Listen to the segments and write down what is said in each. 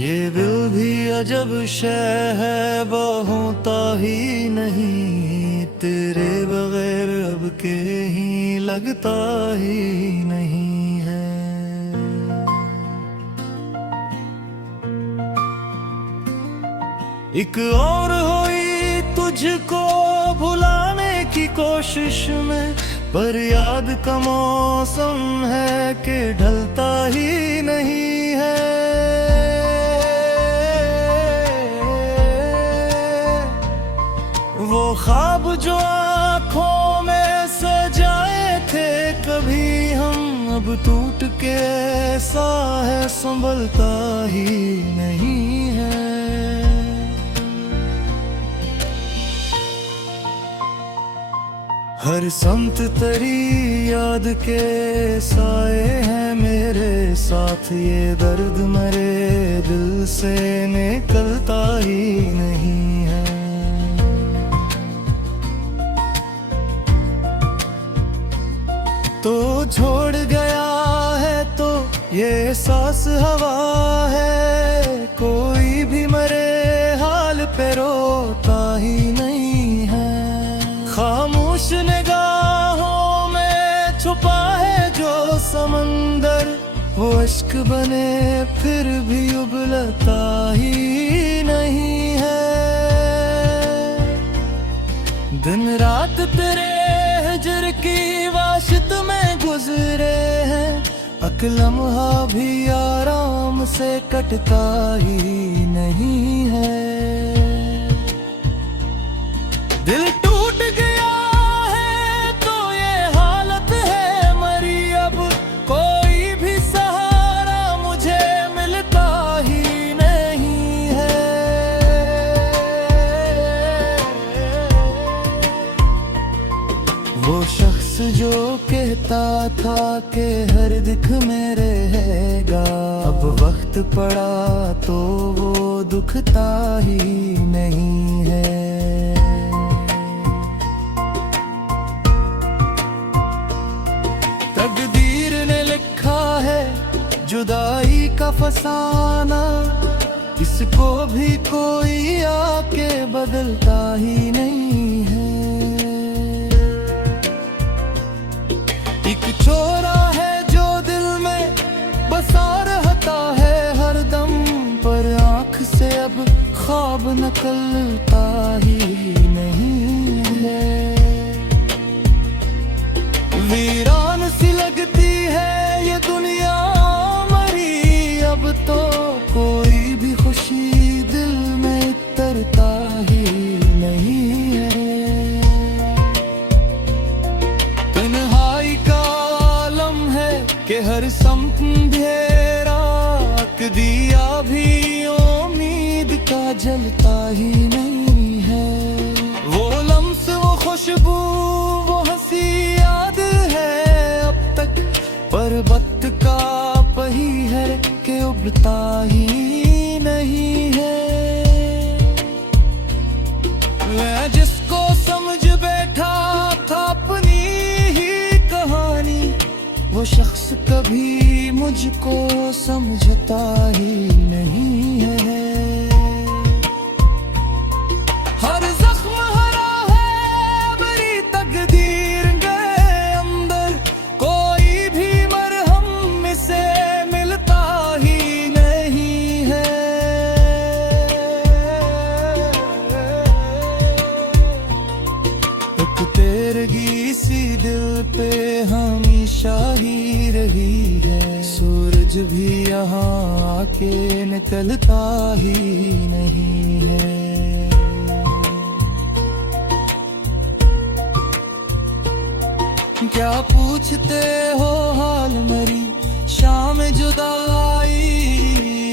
ये दिल भी अजब शय है, बहुता ही नहीं, तेरे बगैर अब के ही लगता ही नहीं है। एक और हुई तुझको भुलाने की कोशिश में, पर याद का मौसम है कि ढलता ही नहीं है। वो ख्वाब जो आँखों में सजाए थे कभी हम, अब टूट के ऐसा है संभलता ही नहीं है। हर संत तेरी याद के साए हैं मेरे साथ, ये दर्द मरे दिल से निकलता ही नहीं है। तो छोड़ गया है तो ये सांस हवा है, कोई भी मरे हाल पे रोता ही नहीं है। खामोश निगाहों में छुपा है जो समंदर, वो इश्क बने फिर भी उबलता ही नहीं है। दिन रात तेरे हिजर की वाशित में गुजरे हैं, अक लम्हा भी आराम से कटता ही नहीं है। दिल टूट गया है तो ये हालत है मरी, अब कोई भी सहारा मुझे मिलता ही नहीं है। वो शख्स जो कहता था कि हर दिख में रहेगा, अब वक्त पड़ा तो वो दुखता ही नहीं है। तकदीर ने लिखा है जुदाई का फसाना, इसको भी कोई आके बदलता ही नहीं है। एक छोरा है जो दिल में बसा रहता है हरदम, पर आँख से अब ख्वाब निकलता ही नहीं है। वीरान सी लगती है ये दुनिया मरी, अब तो कोई भी खुशी दिल में तरता ही नहीं है। तन्हाई का आलम है कि हर समझेरा, दिया भी उम्मीद का जलता ही नहीं है। वो लम्स वो खुशबू वो हंसी याद है अब तक, पर वक्त का पही है कि उबलता ही नहीं है। मैं जिसको समझ बैठा था अपनी ही कहानी, वो शख्स कभी मुझको समझता ही नहीं है। हर जख्म हरा है मेरी तकदीर गए अंदर, कोई भी मरहम इसे मिलता ही नहीं है। एक तेरगी सी दिल पे हमेशा ही रही है, सूरज भी यहाँ आके निकलता ही नहीं है। क्या पूछते हो हाल मेरी शाम जुदाई,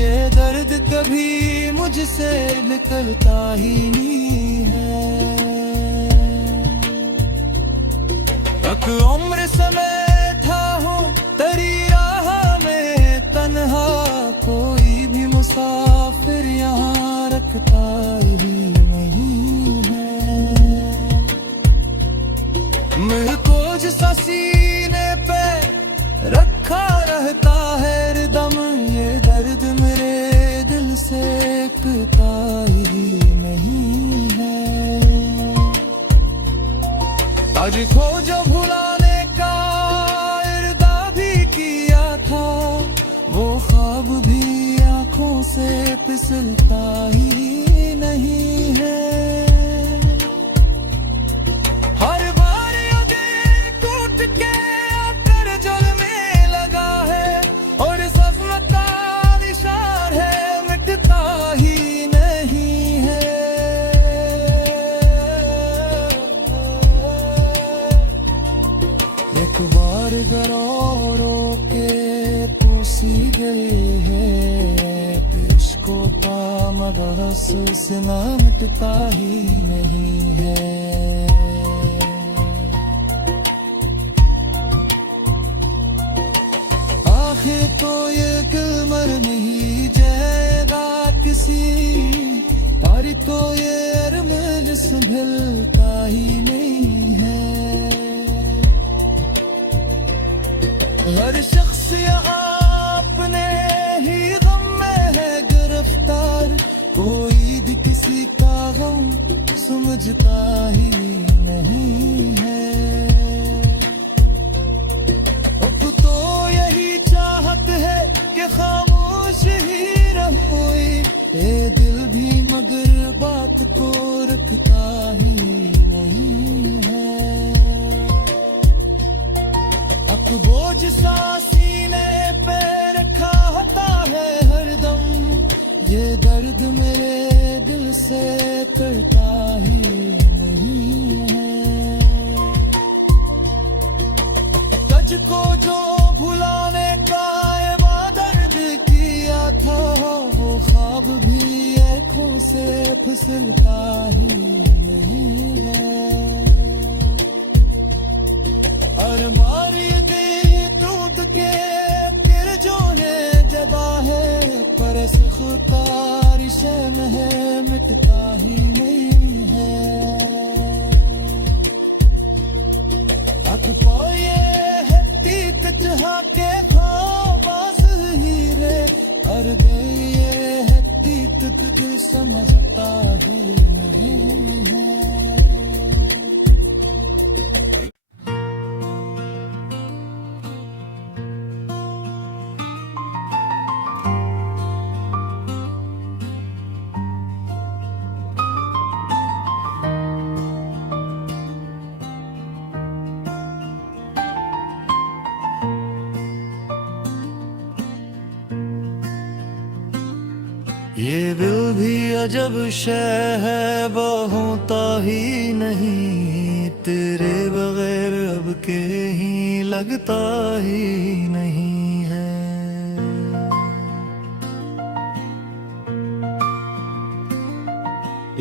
ये दर्द कभी मुझसे निकलता ही नहीं है। तक उम्र समय था हूँ तेरी राह में तन्हा, कोई भी मुसाफिर यहाँ रखता ही नहीं है। मेरे को जो सीने पे रखा रहता है हरदम, ये दर्द मेरे दिल से कटता ही नहीं है। आज को जो भुलाने का इरादा भी किया था, वो ख्वाब भी आंखों से फिसलता ही नहीं है। हर बार ये दिल टूट के आकर जलने लगा है, और सपना का इशारा है मिटता ही नहीं है। एक बार रो रो के कोसी गए हैं, इसको तामदरस से ना मिटता ही नहीं है। आखिर तो ये दिल मर नहीं जाएगा किसी, तारी तो ये अरमान संभलता ही नहीं है। हर शख्स यहाँ अपने ही गम में है गिरफ्तार, कोई भी किसी का गम समझता ही नहीं है। अब तो यही चाहत है कि खामोश ही रहूं, ये दिल भी मगर बात को रखता ही नहीं है। अब बोझ सा सीने पे रखा होता है हरदम, ये दर्द मेरे दिल से करता ही नहीं है। तुझको जो भुलाने का इबादत किया था, वो ख्वाब भी आँखों से फिसलता ही नहीं है। और मारी दी दूध के फिर जो है जदा है, पर सुख्तारिश में है मिटता ही नहीं है। अब पाए है तीत जहाँ के ख्वाबाज हीरे, और ये है तीत तुझे समझता ही नहीं है। ये दिल भी अजब शय है, बहुता ही नहीं, तेरे बगैर अब के ही लगता ही नहीं है।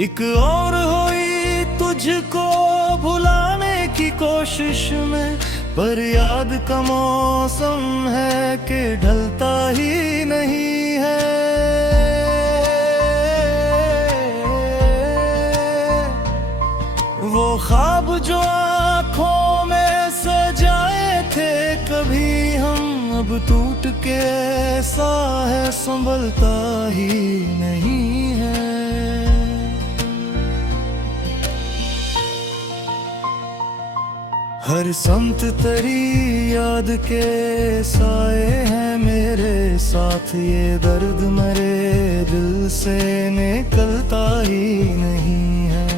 एक और हुई तुझको भुलाने की कोशिश में, पर याद का मौसम है कि ढलता ही नहीं है। वो ख्वाब जो आँखों में सजाए थे कभी हम, अब टूट के ऐसा है संभलता ही नहीं है। हर संत तेरी याद के साए हैं मेरे साथ, ये दर्द मेरे दिल से निकलता ही नहीं है।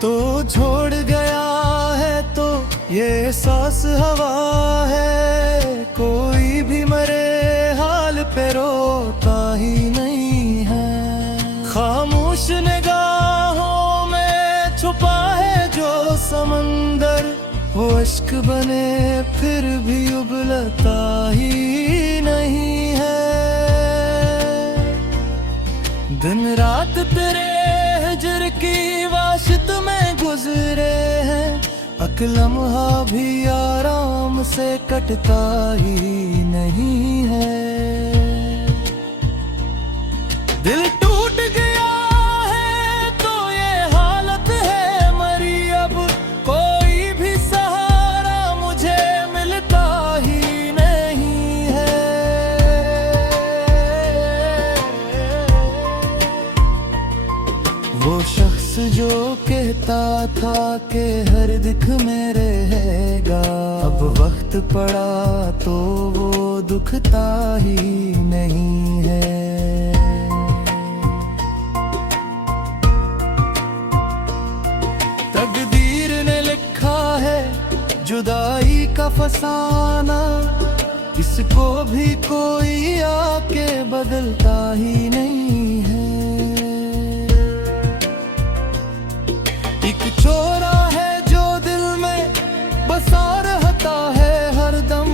तो छोड़ गया है तो ये सांस हवा है, कोई भी मरे हाल पे रोता ही नहीं है। खामोश निगाहों में छुपा है जो समंदर, वो इश्क बने फिर भी उबलता ही नहीं है। दिन रात तेरे हिजर की वाशित में गुजरे हैं, एक लम्हा भी आराम से कटता ही नहीं है। दिल टूट गया है तो ये हालत है मरी, अब कोई भी सहारा मुझे मिलता ही वो शख्स जो कहता था कि हर दुख में रहेगा, अब वक्त पड़ा तो वो दुखता ही नहीं है। तकदीर ने लिखा है जुदाई का फसाना, इसको भी कोई आके बदलता ही नहीं है। एक छोरा है जो दिल में बसा रहता है हर दम,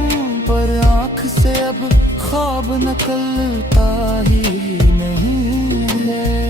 पर आँख से अब ख्वाब निकलता ही नहीं है।